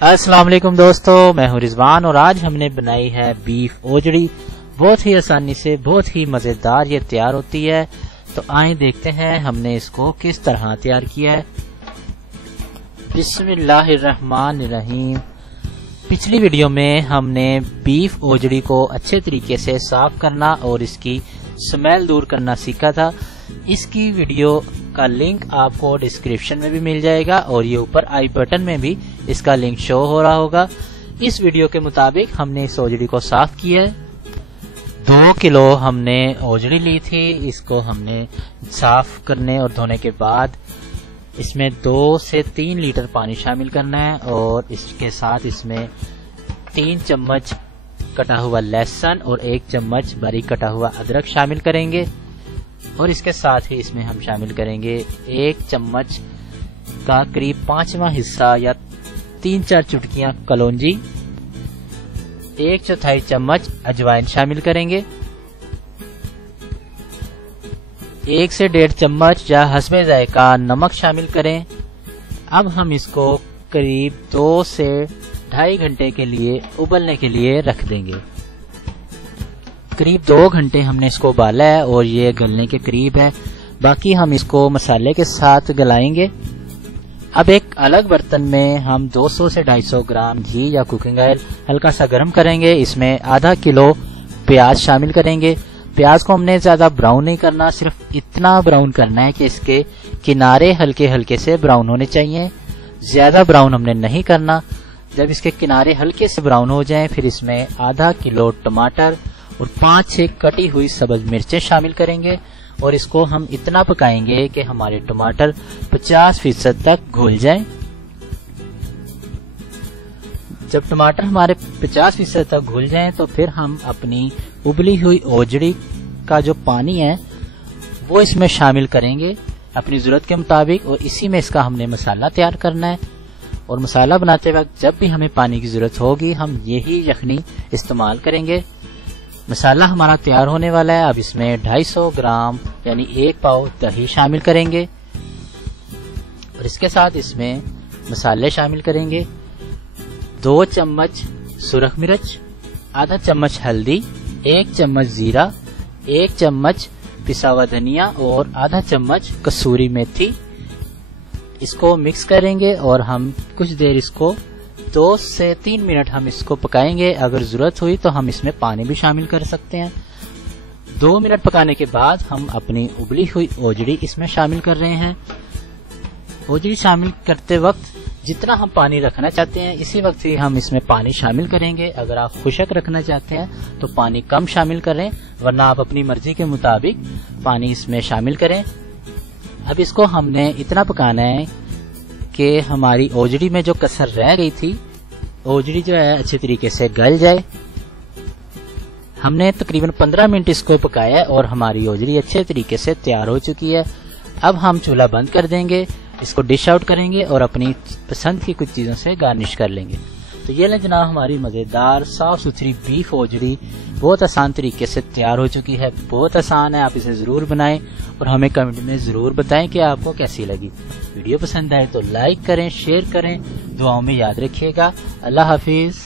अस्सलाम वालेकुम दोस्तों, मैं हूं रिजवान और आज हमने बनाई है बीफ ओजड़ी। बहुत ही आसानी से बहुत ही मजेदार ये तैयार होती है। तो आइए देखते हैं हमने इसको किस तरह तैयार किया है। बिस्मिल्लाहिर्रहमानिर्रहीम। पिछली वीडियो में हमने बीफ ओजड़ी को अच्छे तरीके से साफ करना और इसकी स्मेल दूर करना सीखा था। इसकी वीडियो का लिंक आपको डिस्क्रिप्शन में भी मिल जाएगा और ये ऊपर आई बटन में भी इसका लिंक शो हो रहा होगा। इस वीडियो के मुताबिक हमने इस ओजड़ी को साफ किया है। 2 किलो हमने ओजड़ी ली थी। इसको हमने साफ करने और धोने के बाद इसमें 2 से 3 लीटर पानी शामिल करना है और इसके साथ इसमें 3 चम्मच कटा हुआ लहसुन और 1 चम्मच बारीक कटा हुआ अदरक शामिल करेंगे। और इसके साथ ही इसमें हम शामिल करेंगे 1 चम्मच का करीब 5वां हिस्सा या 3-4 चुटकियां कलौंजी, 1/4 चम्मच अजवाइन शामिल करेंगे, 1 से 1.5 चम्मच या हस्बे जायका नमक शामिल करें। अब हम इसको करीब 2 से 2.5 घंटे के लिए उबलने के लिए रख देंगे। करीब 2 घंटे हमने इसको उबाला है और ये गलने के करीब है। बाकी हम इसको मसाले के साथ गलाएंगे। अब एक अलग बर्तन में हम 200 से 250 ग्राम घी या कुकिंग ऑयल हल्का सा गर्म करेंगे। इसमें आधा किलो प्याज शामिल करेंगे। प्याज को हमने ज्यादा ब्राउन नहीं करना, सिर्फ इतना ब्राउन करना है कि इसके किनारे हल्के हल्के से ब्राउन होने चाहिए। ज्यादा ब्राउन हमने नहीं करना। जब इसके किनारे हल्के से ब्राउन हो जाएं, फिर इसमें आधा किलो टमाटर और 5-6 कटी हुई सब्ज मिर्चें शामिल करेंगे और इसको हम इतना पकाएंगे कि हमारे टमाटर 50% तक घुल जाएं। जब टमाटर हमारे 50% तक घुल जाएं तो फिर हम अपनी उबली हुई ओजड़ी का जो पानी है वो इसमें शामिल करेंगे अपनी जरूरत के मुताबिक और इसी में इसका हमने मसाला तैयार करना है। और मसाला बनाते वक्त जब भी हमें पानी की जरूरत होगी हम यही यखनी इस्तेमाल करेंगे। मसाला हमारा तैयार होने वाला है। अब इसमें 250 ग्राम यानी 1 पाव दही शामिल करेंगे और इसके साथ इसमें मसाले शामिल करेंगे। 2 चम्मच सुरख मिर्च, आधा चम्मच हल्दी, 1 चम्मच जीरा, 1 चम्मच पिसा हुआ धनिया और आधा चम्मच कसूरी मेथी। इसको मिक्स करेंगे और हम कुछ देर इसको 2 से 3 मिनट हम इसको पकाएंगे। अगर जरूरत हुई तो हम इसमें पानी भी शामिल कर सकते हैं। 2 मिनट पकाने के बाद हम अपनी उबली हुई ओजड़ी इसमें शामिल कर रहे हैं। ओजड़ी शामिल करते वक्त जितना हम पानी रखना चाहते हैं इसी वक्त ही हम इसमें पानी शामिल करेंगे। अगर आप खुशक रखना चाहते हैं तो पानी कम शामिल करें, वरना आप अपनी मर्जी के मुताबिक पानी इसमें शामिल करें। अब इसको हमने इतना पकाना है कि हमारी ओजड़ी में जो कसर रह गई थी, ओजड़ी जो है अच्छे तरीके से गल जाए। हमने तकरीबन 15 मिनट इसको पकाया और हमारी ओजड़ी अच्छे तरीके से तैयार हो चुकी है। अब हम चूल्हा बंद कर देंगे, इसको डिश आउट करेंगे और अपनी पसंद की कुछ चीजों से गार्निश कर लेंगे। तो ये लें जनाब, हमारी मजेदार साफ सुथरी बीफ ओजड़ी बहुत आसान तरीके से तैयार हो चुकी है। बहुत आसान है, आप इसे जरूर बनाएं और हमें कमेंट में जरूर बताएं कि आपको कैसी लगी। वीडियो पसंद आए तो लाइक करें, शेयर करें, दुआओं में याद रखिएगा। अल्लाह हाफिज।